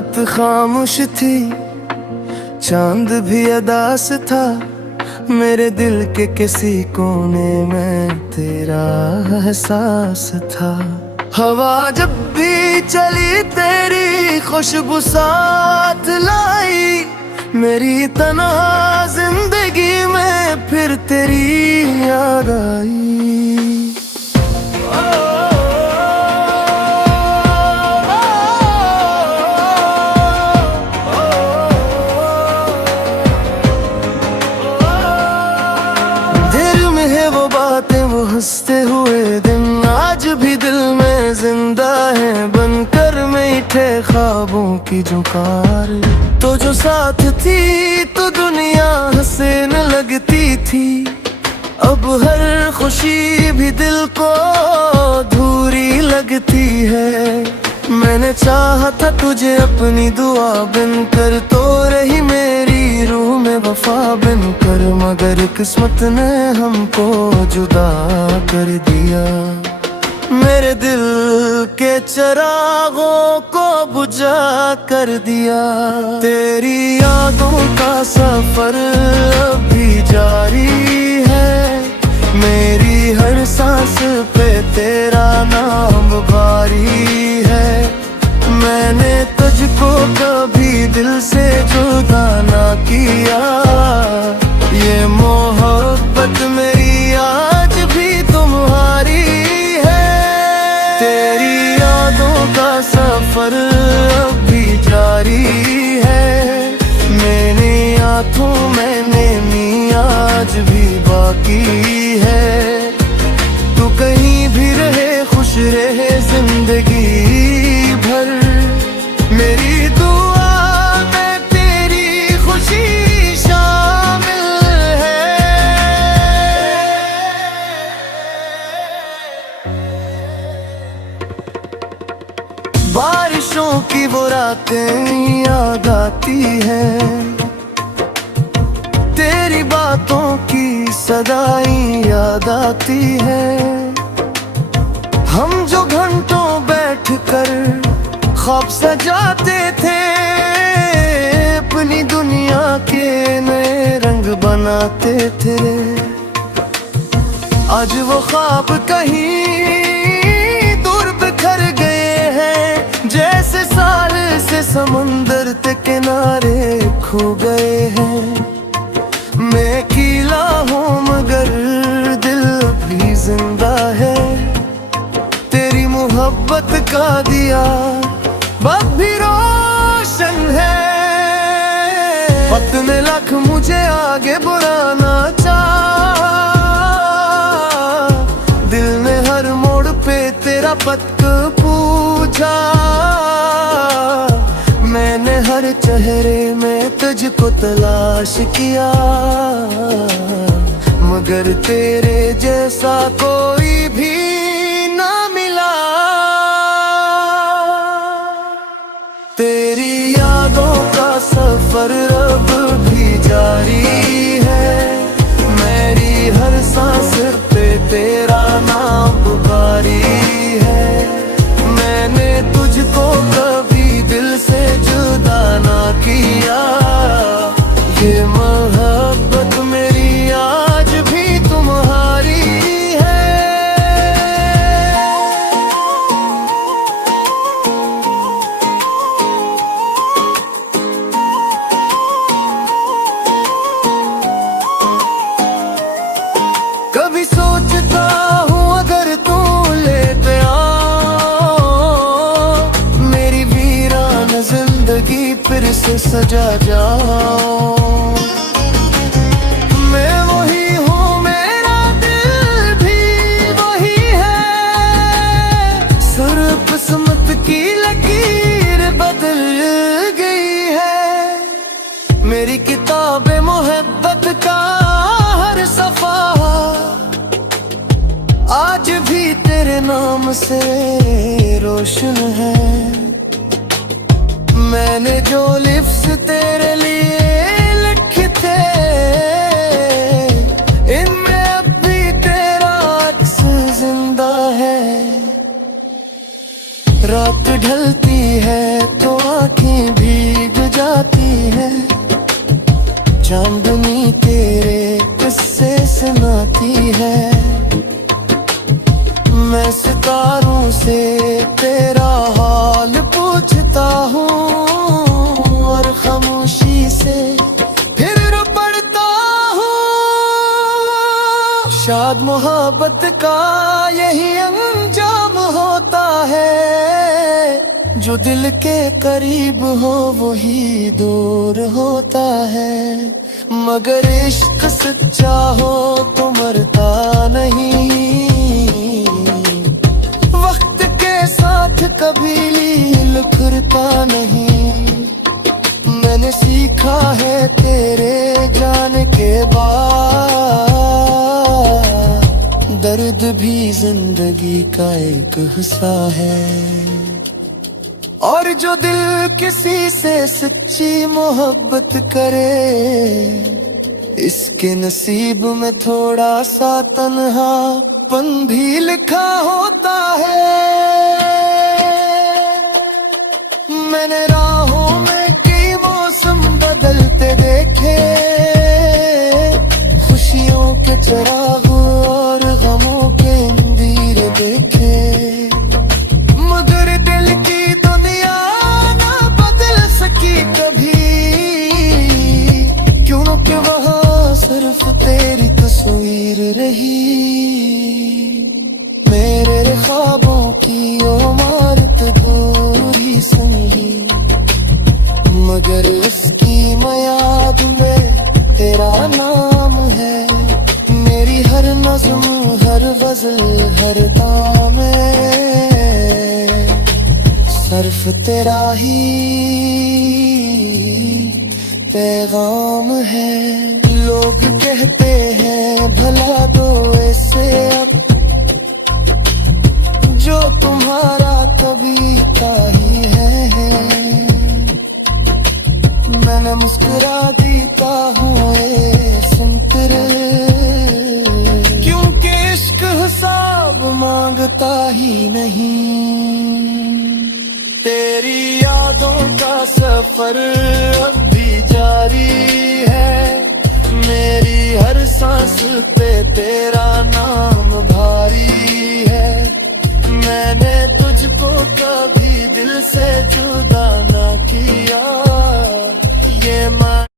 रात खामोश थी, चांद भी अदास था। मेरे दिल के किसी कोने में तेरा एहसास था। हवा जब भी चली तेरी खुशबू साथ लाई। मेरी तन्हा जिंदगी में फिर तेरी याद आई। वो बातें, वो हंसते हुए दिन आज भी दिल में जिंदा है, बनकर मीठे ख्वाबों की जुकार। तो जो साथ थी तो दुनिया हंसने लगती थी। अब हर खुशी भी दिल को अधूरी लगती है। मैंने चाहा था तुझे अपनी दुआ बनकर, तो रही मेरी रूह में वफा बनकर, मगर किस्मत ने हमको जुदा कर दिया। मेरे दिल के चिरागों को बुझा कर दिया। तेरी यादों का सफर अभी जारी है। मेरी हर सांस पे तेरा नाम भारी है। मैंने तुझको कभी दिल से जुदा ना किया। ये मोहब्बत मेरी आज भी तुम्हारी है। तेरी यादों का सफर अभी जारी है। मेरी आँखों में नमी आज भी बाकी है। तू कहीं भी रहे, खुश रहे जिंदगी भर। मेरी दुआ में तेरी खुशी शामिल है। बारिशों की वो रातें याद आती हैं। तेरी बातों की सदाई याद आती है। हम जो घंटों बैठकर ख्वाब सजाते थे, अपनी दुनिया के नए रंग बनाते थे। आज वो ख्वाब कहीं दूर बिखर गए हैं। जैसे साल से समंदर के किनारे खो गए हैं। मैं अकेला हूँ मगर दिल भी जिंदा है। तेरी मोहब्बत का दिया अब भी रोशन है। वक्त ने लाख मुझे आगे बढ़ाना चाहा। दिल ने हर मोड़ पे तेरा पथ पूछा। मैंने हर चेहरे में तुझको तलाश किया, मगर तेरे जैसा कोई भी ना मिला। तेरी यादों का सफर अब भी जारी है। मेरी हर सांस पे तेरा नाम पुकारी है। मैंने तुझको कभी दिल से जुदा ना किया। ये मोहब्बत मेरी आज भी तुम्हारी है। कभी सोचता हूँ अगर तू लेट आओ, मेरी वीरान जिंदगी फिर से सजा जाओ। मैं वही हूँ, मेरा दिल भी वही है। सिर्फ किस्मत की लकीर बदल गई है। मेरी किताब मोहब्बत का हर सफा आज भी तेरे नाम से रोशन है। मैंने जो लिफ्स तेरे लिए लिखे थे, इनमें अब भी तेरा अक्स जिंदा है। रात ढलती है तो आंखें चांदनी तेरे किस्से सुनाती है, मैं सितारों से तेरा हाल पूछता हूँ और खामोशी से फिर पढ़ता हूँ। शायद मोहब्बत का यही अंजाम होता है, जो दिल के करीब हो वही दूर होता है। मगर इश्क सच्चा हो तो मरता नहीं, वक्त के साथ कभी लुकरता नहीं। मैंने सीखा है तेरे जाने के बाद, दर्द भी जिंदगी का एक हिस्सा है। और जो दिल किसी से सच्ची मोहब्बत करे, इसके नसीब में थोड़ा सा तन्हापन भी लिखा होता है। मैंने राहों में कई मौसम बदलते देखे, खुशियों के चिराग और गमों के अंधेरे देखे। मगर दिल की दुनिया ना बदल सकी कभी, क्योंकि वहाँ सिर्फ तेरी तस्वीर रही। मेरे ख्वाबों की इमारत पूरी संगी, मगर उसकी मयाद में तेरा नाम है। मेरी हर नज़्म, हर गज़ल, हर दाम सिर्फ तेरा ही पैगाम है। लोग कहते हैं भला दो ऐसे अब, जो तुम्हारा कभी का ही है। मैंने मुस्कुरा देता हूँ सुनते रहे, क्योंकि इश्क हिसाब मांगता ही नहीं। तेरी यादों का सफर अब भी जारी है, मेरी हर सांस पे तेरा